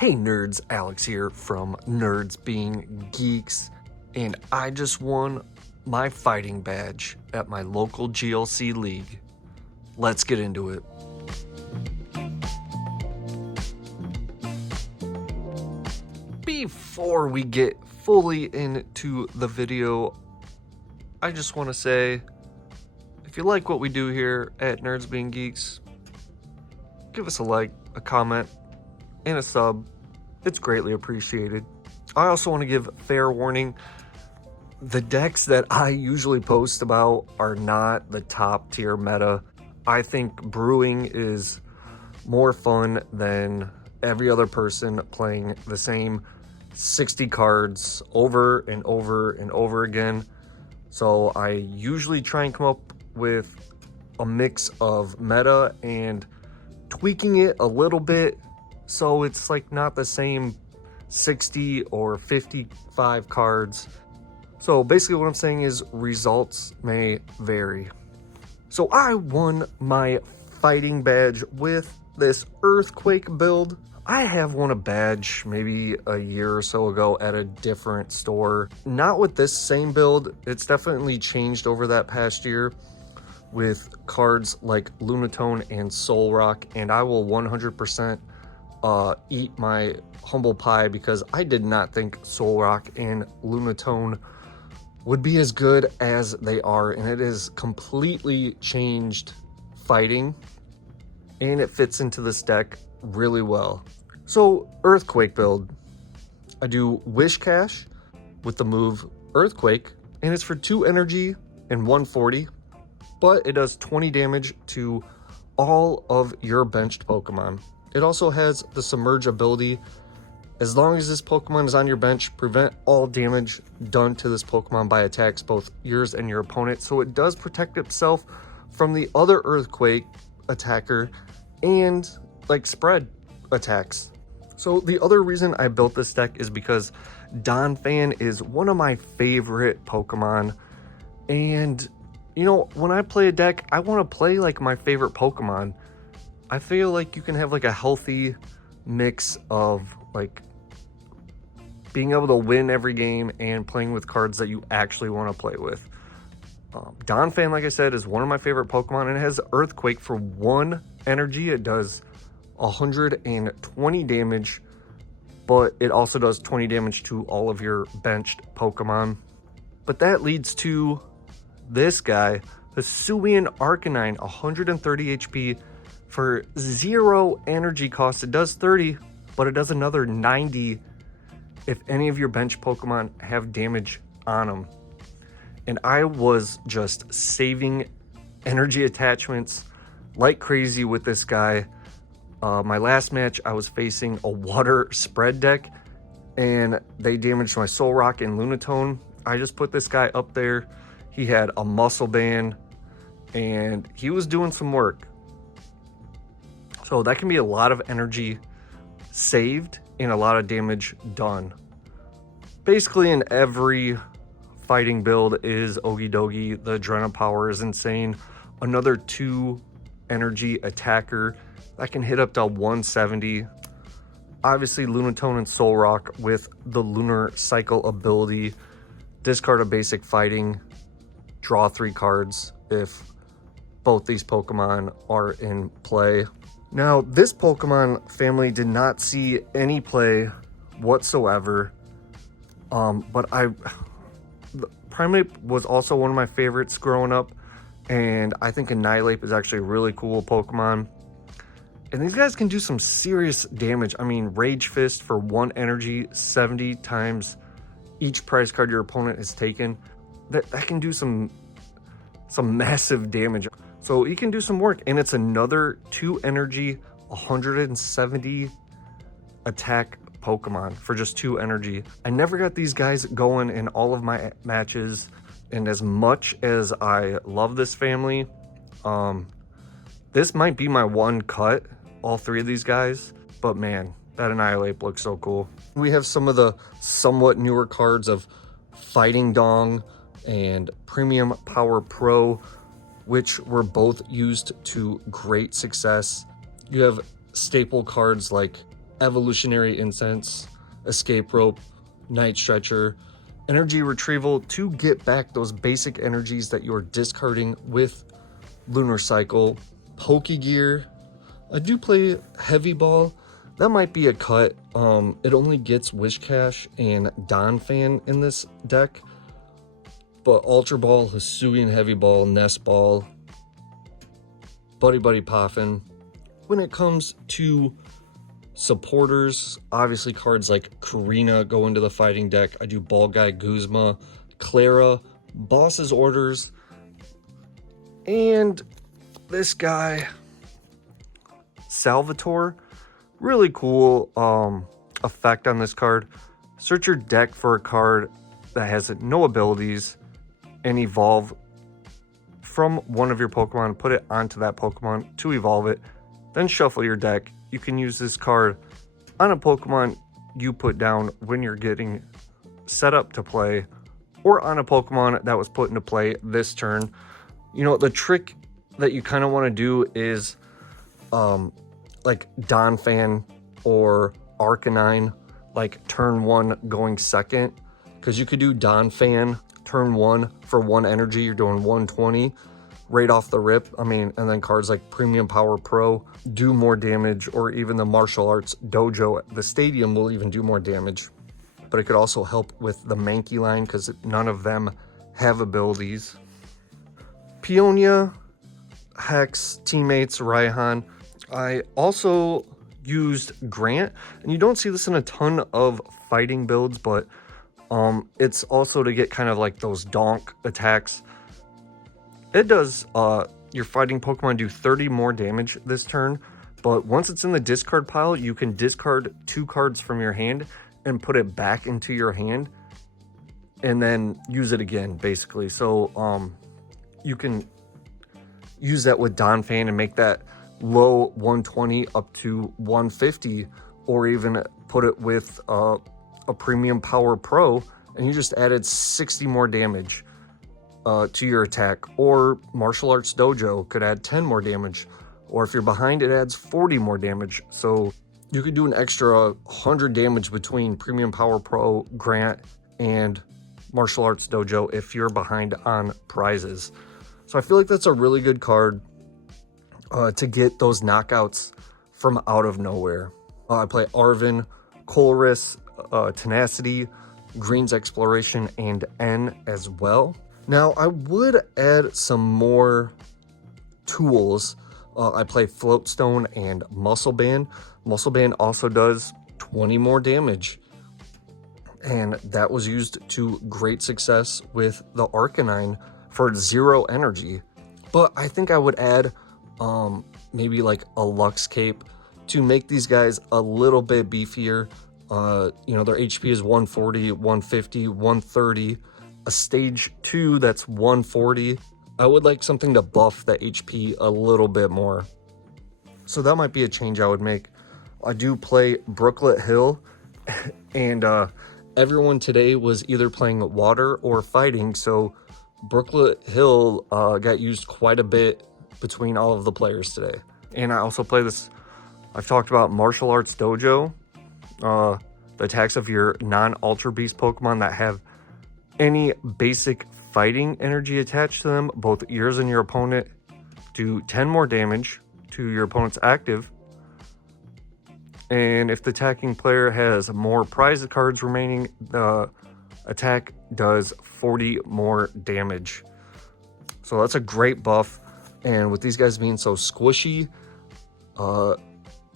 Hey nerds, Alex here from Nerds Being Geeks, and I just won my fighting badge at my local GLC league. Let's get into it. Before we get fully into the video, I just want to say, if you like what we do here at Nerds Being Geeks, give us a like, a comment, and a sub. It's greatly appreciated. I also want to give fair warning. The decks that I usually post about are not the top tier meta. I think brewing is more fun than every other person playing the same 60 cards over and over and over again. So I usually try and come up with a mix of meta and tweaking it a little bit, so it's like not the same 60 or 55 cards. So basically what I'm saying is results may vary. So I won my fighting badge with this Earthquake build. I have won a badge maybe a year or so ago at a different store. Not with this same build. It's definitely changed over that past year with cards like Lunatone and Soul Rock, and I will 100% eat my humble pie because I did not think Soul Rock and Lunatone would be as good as they are, and it has completely changed fighting, and it fits into this deck really well. So Earthquake build, I do Wish Cash with the move Earthquake, and it's for 2 energy and 140, but it does 20 damage to all of your benched Pokemon. It also has the Submerge ability. As long as this Pokemon is on your bench, prevent all damage done to this Pokemon by attacks, both yours and your opponent. So it does protect itself from the other Earthquake attacker and like spread attacks. So the other reason I built this deck is because Donphan is one of my favorite Pokemon. And you know, when I play a deck, I want to play like my favorite Pokemon. I feel like you can have like a healthy mix of like being able to win every game and playing with cards that you actually want to play with. Donphan, like I said, is one of my favorite Pokemon, and it has Earthquake for 1 energy. It does 120 damage, but it also does 20 damage to all of your benched Pokemon. But that leads to this guy, the Hisuian Arcanine, 130 HP for 0 energy cost. It does 30, but it does another 90 if any of your bench Pokemon have damage on them. And I was just saving energy attachments like crazy with this guy. My last match, I was facing a water spread deck, and they damaged my Soul Rock and Lunatone. I just put this guy up there. He had a muscle band, and he was doing some work. So that can be a lot of energy saved and a lot of damage done. Basically in every fighting build is Okie Dokie. The Adrena power is insane. Another 2 energy attacker that can hit up to 170. Obviously Lunatone and Soul Rock with the Lunar Cycle ability. Discard a basic fighting. Draw 3 cards if both these Pokemon are in play. Now, this Pokemon family did not see any play whatsoever, but Primeape was also one of my favorites growing up, and I think Annihilate is actually a really cool Pokemon. And these guys can do some serious damage. I mean, Rage Fist for 1 energy, 70 times each prize card your opponent has taken. That can do some massive damage. So he can do some work, and it's another 2 energy, 170 attack Pokemon for just 2 energy. I never got these guys going in all of my matches, and as much as I love this family, this might be my one cut, all 3 of these guys, but man, that Annihilate looks so cool. We have some of the somewhat newer cards of Fighting Dong and Premium Power Pro, which were both used to great success. You have staple cards like Evolutionary Incense, Escape Rope, Night Stretcher, Energy Retrieval to get back those basic energies that you're discarding with Lunar Cycle, Pokegear. I do play Heavy Ball. That might be a cut. It only gets Wish Cash and Don Fan in this deck. But Ultra Ball, Hisuian Heavy Ball, Nest Ball, Buddy Buddy Poffin. When it comes to supporters, obviously cards like Karina go into the fighting deck. I do Ball Guy Guzma, Clara, Boss's Orders, and this guy, Salvatore. Really cool effect on this card. Search your deck for a card that has no abilities and evolve from one of your Pokemon, put it onto that Pokemon to evolve it, then shuffle your deck. You can use this card on a Pokemon you put down when you're getting set up to play, or on a Pokemon that was put into play this turn. You know, the trick that you kind of want to do is like Donphan or Arcanine, like turn 1 going second, because you could do Donphan turn 1 for 1 energy. You're doing 120 right off the rip. I mean, and then cards like Premium Power Pro do more damage, or even the Martial Arts Dojo, the Stadium, will even do more damage. But it could also help with the Mankey line because none of them have abilities. Peonia, Hex, Teammates, Raihan. I also used Grant, and you don't see this in a ton of fighting builds, but it's also to get kind of like those donk attacks. It does your fighting Pokemon do 30 more damage this turn, but once it's in the discard pile, you can discard 2 cards from your hand and put it back into your hand and then use it again, basically. So you can use that with Donphan and make that low 120 up to 150, or even put it with a Premium Power Pro and you just added 60 more damage to your attack. Or Martial Arts Dojo could add 10 more damage, or if you're behind, it adds 40 more damage. So you could do an extra 100 damage between Premium Power Pro, Grant, and Martial Arts Dojo if you're behind on prizes. So I feel like that's a really good card to get those knockouts from out of nowhere. I play Arven, Colress, Tenacity, Green's Exploration, and N as well. Now, I would add some more tools. I play Floatstone and Muscle Band. Muscle Band also does 20 more damage, and that was used to great success with the Arcanine for 0 energy. But I think I would add maybe like a Lux Cape to make these guys a little bit beefier. You know, their HP is 140, 150, 130. A stage 2 that's 140. I would like something to buff the HP a little bit more. So that might be a change I would make. I do play Brooklet Hill, and everyone today was either playing water or fighting, so Brooklet Hill got used quite a bit between all of the players today. And I also play this, I've talked about Martial Arts Dojo. The attacks of your non-Ultra Beast Pokemon that have any basic fighting energy attached to them, both yours and your opponent, do 10 more damage to your opponent's active. And if the attacking player has more prize cards remaining, the attack does 40 more damage. So that's a great buff. And with these guys being so squishy,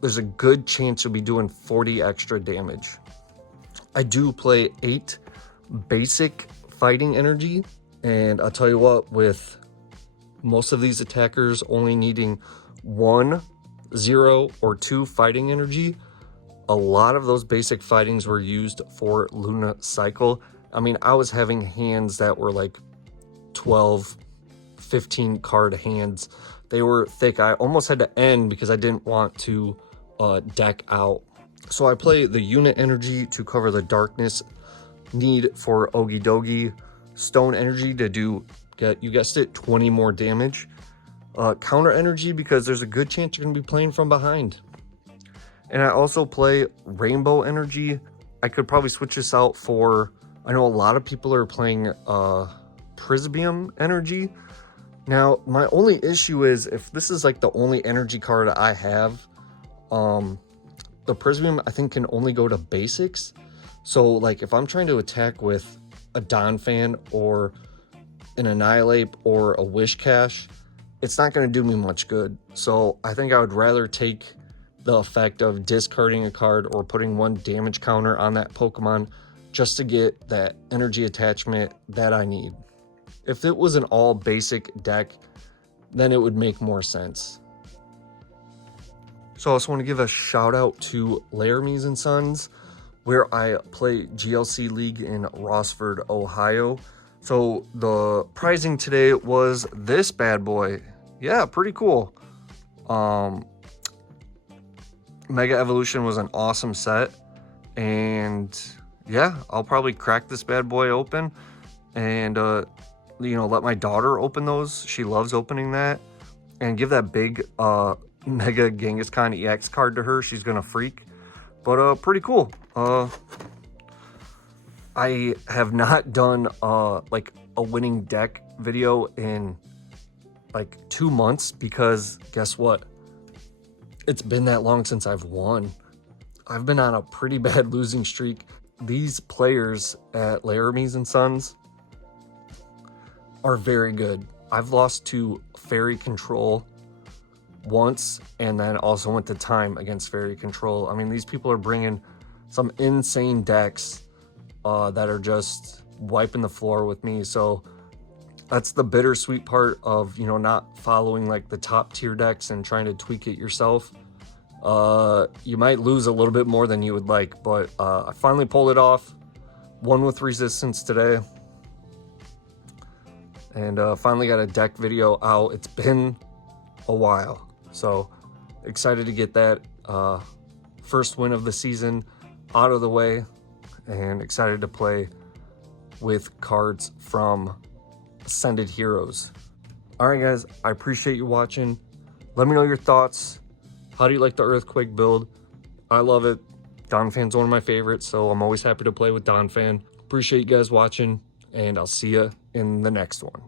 there's a good chance you'll be doing 40 extra damage. I do play 8 basic fighting energy, and I'll tell you what, with most of these attackers only needing 1, 0, or 2 fighting energy, a lot of those basic fightings were used for Luna Cycle. I mean, I was having hands that were like 12, 15 card hands. They were thick. I almost had to end because I didn't want to deck out. So I play the unit energy to cover the darkness need for Ogie Dogie, stone energy to do, you guessed it, 20 more damage, counter energy because there's a good chance you're going to be playing from behind. And I also play Rainbow Energy. I could probably switch this out for, I know a lot of people are playing Prismium Energy. Now, my only issue is if this is like the only energy card I have, the Prismium I think can only go to basics. So like if I'm trying to attack with a Donphan or an Annihilate or a Wishcash, it's not going to do me much good. So I think I would rather take the effect of discarding a card or putting one damage counter on that Pokemon just to get that energy attachment that I need. If it was an all basic deck, then it would make more sense. So I also want to give a shout out to Laramie's and Sons, where I play GLC League in Rossford, Ohio. So the prizing today was this bad boy. Yeah, pretty cool. Mega Evolution was an awesome set. And yeah, I'll probably crack this bad boy open and you know, let my daughter open those. She loves opening that. And give that big Mega Kangaskhan EX card to her. She's gonna freak. But pretty cool. I have not done like a winning deck video in like 2 months because guess what? It's been that long since I've won. I've been on a pretty bad losing streak. These players at Laramie's and Sons are very good. I've lost to Fairy Control once and then also went to time against Fairy Control. I mean, these people are bringing some insane decks that are just wiping the floor with me. So that's the bittersweet part of, you know, not following like the top tier decks and trying to tweak it yourself. You might lose a little bit more than you would like, but I finally pulled it off. Won with resistance today. And finally got a deck video out. It's been a while. So excited to get that first win of the season out of the way. And excited to play with cards from Ascended Heroes. All right, guys, I appreciate you watching. Let me know your thoughts. How do you like the Earthquake build? I love it. Donphan's one of my favorites, so I'm always happy to play with Donphan. Appreciate you guys watching, and I'll see you in the next one.